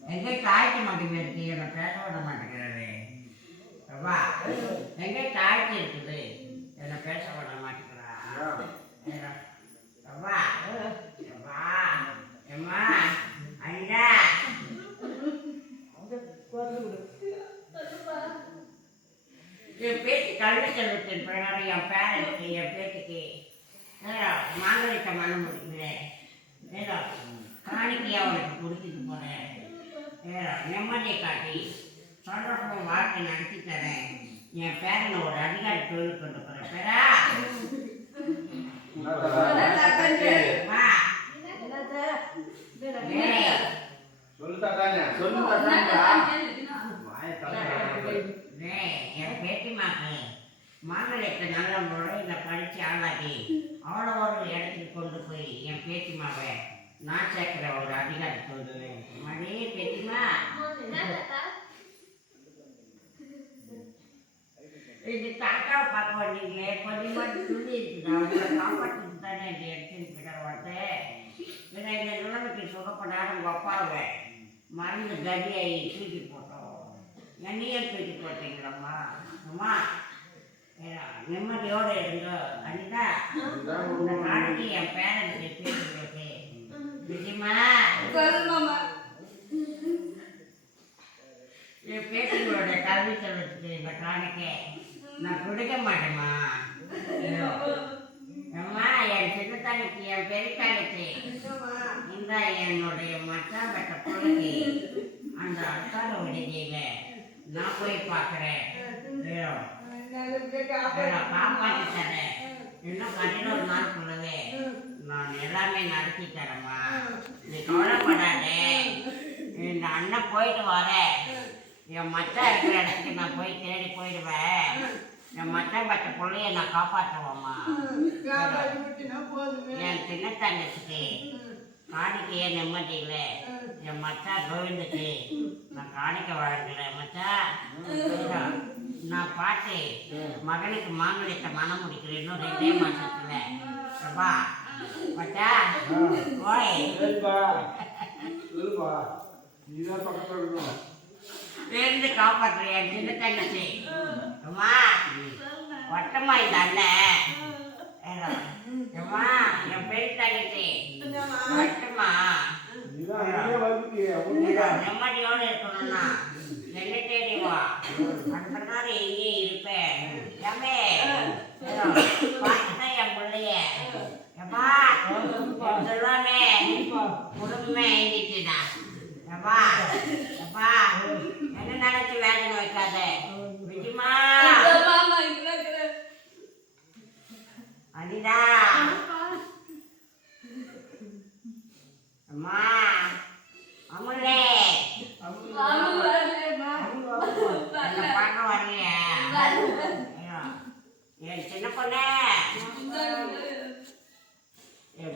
எங்கே தாய்க்க மாட்டேங்கிறது என்னை பேச விட மாட்டேங்கிறது அப்பா எங்கே தாய்க்கு இருக்குது என்னை பேச விட மாட்டேங்கிறா. வா வா எம்மா அண்ணா. என் பேச்சு கல்வி செல்வத்தின் பிரகாரம் என் பேரனுக்கு என் பேச்சுக்கு மாங்கலிட்ட மனம் முடிக்கிறேன். காணிக்கையாக அவனுக்கு கொடுத்துட்டு போனேன் நிம்மதியை காட்டி சந்தோஷமாக வாழ்க்கை நடத்தி தரேன். என் பேரனை ஒரு அதிகாரி தொழில் கொண்டு போகிறேன் பேரா. என் பேட்டிமாக்கு மாங்கலியத்தை நல்ல முறையில் படித்து ஆளாக்கி அவளை ஒரு இடத்துக்கு கொண்டு போய் என் பேட்டிமாவை நான் சேர்க்கிற ஒரு அதிகாரி சொல்லுவேன் மணி பேட்டிமா இது தாத்தாவை பார்க்க வந்தீங்களே கொஞ்சமாக துணி இருக்குது அவங்கள காப்பாற்றிட்டு தானே இந்த இருக்கிற வந்தேன் இதை இந்த நிலைமைக்கு சுகப்படாத உங்கள் அப்பாவை மருந்து கதியாகி தூக்கி போட்டோம். என்னையே தூக்கி போட்டீங்களம்மா. அம்மா நிம்மதியோடு இருங்க அனிதா. இந்த நாளைக்கு என் பேரனுக்கு விஜயமா என் பேத்திகளோட கல்வி செல்வத்துக்கு இந்த காணிக்கை நான் கொடுக்க. அம்மா என் சின்ன தங்கச்சி என் பெரிய தங்கச்சி இந்த என்னுடைய மச்சான் பெற்ற பிள்ளைக்கு அந்த விடுதியில நான் போய் பார்க்குறேன். காப்பாத்தி தரேன். இன்னும் எல்லாமே நீ கவலைப்படாதே. இந்த அண்ணன் போயிட்டு வரேன் என் மச்சா இருக்கிற இடத்துக்கு நான் போய் தேடி போயிடுவேன். என் மச்சா பட்ட பிள்ளைய நான் காப்பாற்றுவோம்மா என் சின்ன தங்கச்சிக்கு காணிக்கையே நிம்மதி இல்லை என் மச்சா கோவிந்துக்கு நான் காணிக்கை வழங்குறேன். மச்சா நான் பாட்டு மகனுக்கு மாங்கலியத்தை மனம் முடிக்கிறேன் இன்னும் ரெண்டே மாசத்துல. வா மச்சா சரிப்பா சொல்லுப்பா நீதான் பக்கத்துல இருக்கணும். சின்ன தங்கச்சி அம்மா வட்டமா இந்த அண்ணன். அம்மா என் பெரிய தங்கச்சி. வட்டமா. நிம்மதியோடு இருக்கணும்னா. என்ன தேடி வா. அந்த எங்கே குடும்பமே எழுதிட்டுடா எப்பா எப்பா என்ன நினைச்சு வேதனை வைக்காத விஜயமா அனிதா அம்மா அமுலே. என்ன பார்க்க வரலையா ஐயோ, என் சின்ன பொண்ணே.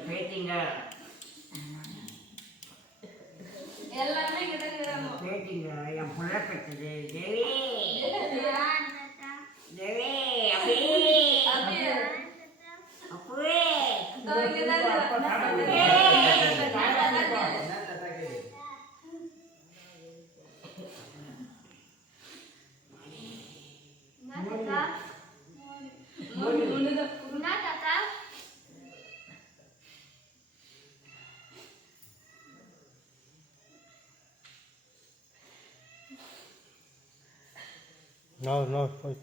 பேத்திங்க. என் புள்ள பெற்றது தேவி தேவி அப்படி அப்புவே No, no, wait.